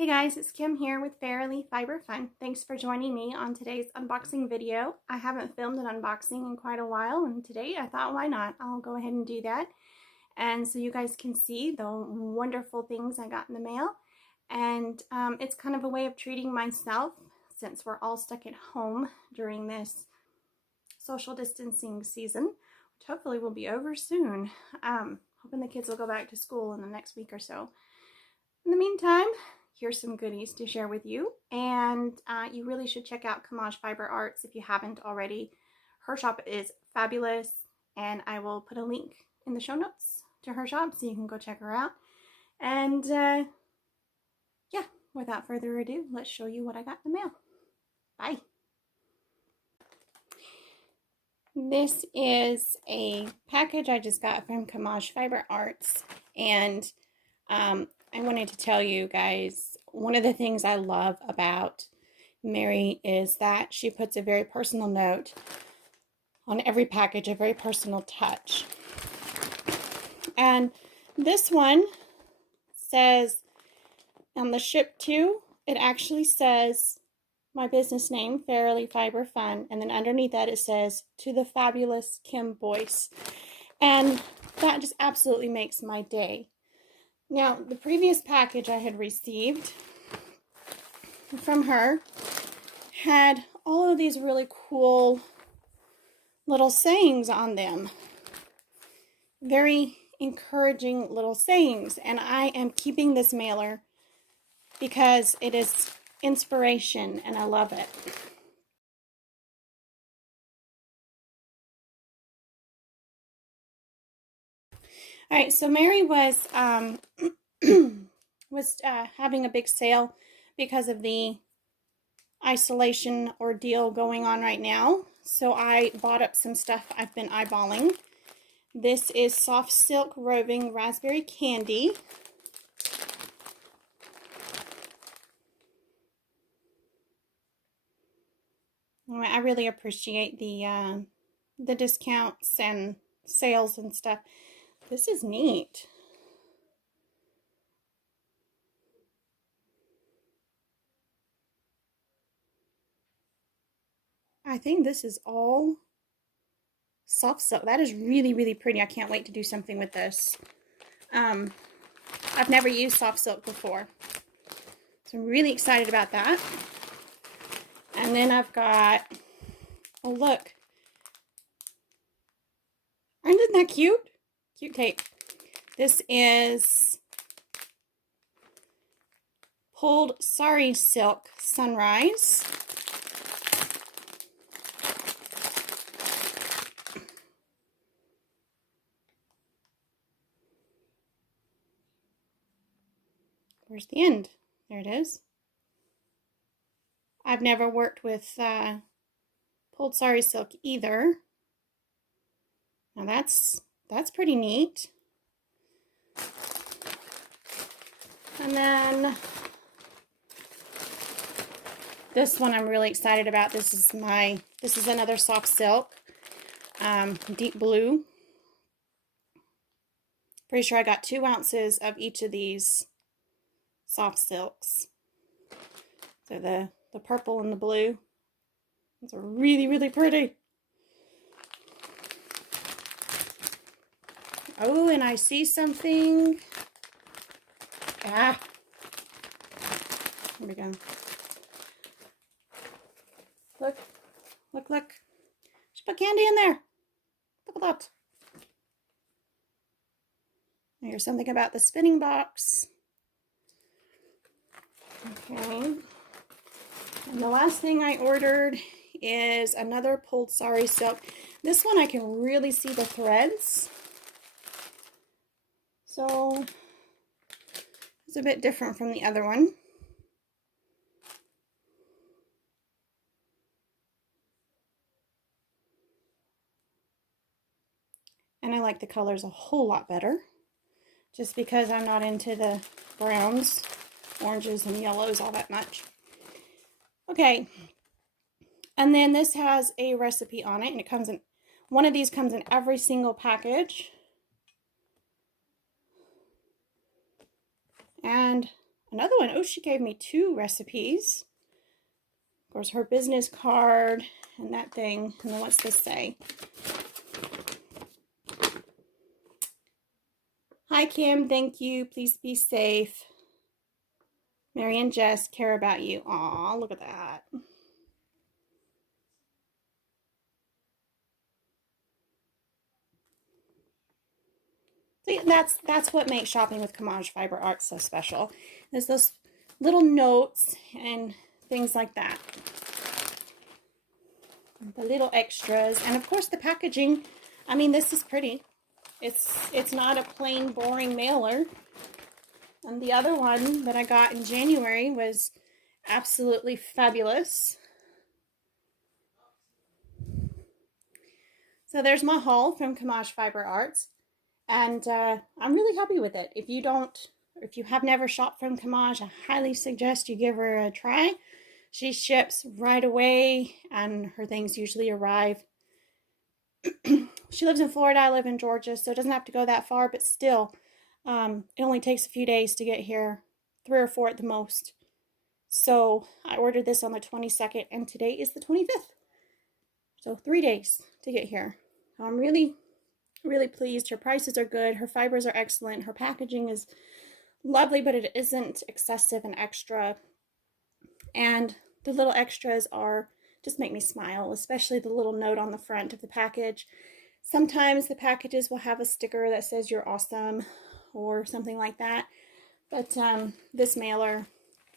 Hey guys, it's Kim here with Fairly Fiber Fun. Thanks for joining me on today's unboxing video. I haven't filmed an unboxing in quite a while, and today I thought, why not? I'll go ahead and do that. And so you guys can see the wonderful things I got in the mail. And it's kind of a way of treating myself since we're all stuck at home during this social distancing season, which hopefully will be over soon. Hoping the kids will go back to school in the next week or so. In the meantime, here's some goodies to share with you, and you really should check out Camaj Fiber Arts if you haven't already. Her shop is fabulous, and I will put a link in the show notes to her shop so you can go check her out. And yeah, without further ado, let's show you what I got in the mail. Bye. This is a package I just got from Camaj Fiber Arts, and I wanted to tell you guys, one of the things I love about Mary is that she puts a very personal note on every package, a very personal touch. And this one says, on the ship to, it actually says my business name, Fairly Fiber Fun, and then underneath that it says, to the fabulous Kim Boyce. And that just absolutely makes my day. Now, the previous package I had received from her had all of these really cool little sayings on them. Very encouraging little sayings. And I am keeping this mailer because it is inspiration and I love it. All right, so Mary was having a big sale because of the isolation ordeal going on right now. So I bought up some stuff I've been eyeballing. This is Soft Silk Roving Raspberry Candy. I really appreciate the discounts and sales and stuff. This is neat. I think this is all soft silk. That is really, really pretty. I can't wait to do something with this. I've never used soft silk before, so I'm really excited about that. And then I've got, oh look, isn't that cute? Cute tape. This is pulled sari silk sunrise. Where's the end? There it is. I've never worked with pulled sari silk either. Now that's pretty neat. And then this one I'm really excited about. This is another soft silk, deep blue. Pretty sure I got 2 ounces of each of these soft silks. So the purple and the blue. Those are really, really pretty. Oh, and I see something. Ah. Here we go. Look. Look, look. She put candy in there. Look at that. Here's something about the spinning box. Okay. And the last thing I ordered is another pulled sari silk. This one I can really see the threads. So it's a bit different from the other one. And I like the colors a whole lot better, just because I'm not into the browns, oranges, and yellows all that much. Okay, and then this has a recipe on it, and it comes in, one of these comes in every single package. And another one. Oh, she gave me 2 recipes. Of course, her business card and that thing. And then what's this say? Hi, Kim. Thank you. Please be safe. Mary and Jess care about you. Aw, look at that. See, that's what makes shopping with Camaj Fiber Arts so special. There's those little notes and things like that. The little extras, and of course the packaging. I mean, this is pretty. It's not a plain boring mailer. And the other one that I got in January was absolutely fabulous. So there's my haul from Camaj Fiber Arts, and I'm really happy with it. If you have never shopped from Camaj, I highly suggest you give her a try. She ships right away, and her things usually arrive. She lives in Florida, I live in Georgia, so it doesn't have to go that far, but still, it only takes a few days to get here, 3 or 4 at the most. So I ordered this on the 22nd, and today is the 25th. So 3 days to get here. I'm really, really pleased. Her prices are good. Her fibers are excellent. Her packaging is lovely, but it isn't excessive and extra. And the little extras just make me smile, especially the little note on the front of the package. Sometimes the packages will have a sticker that says you're awesome or something like that. But this mailer,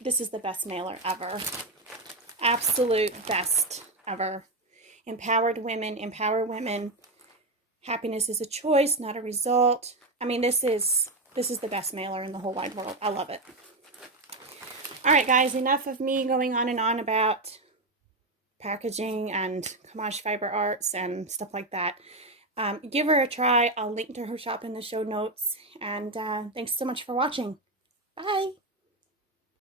this is the best mailer ever. Absolute best ever. Empowered women, empower women. Happiness is a choice, not a result. I mean, this is the best mailer in the whole wide world. I love it. All right, guys, enough of me going on and on about packaging and Camaj Fiber Arts and stuff like that. Give her a try. I'll link to her shop in the show notes. And thanks so much for watching. Bye.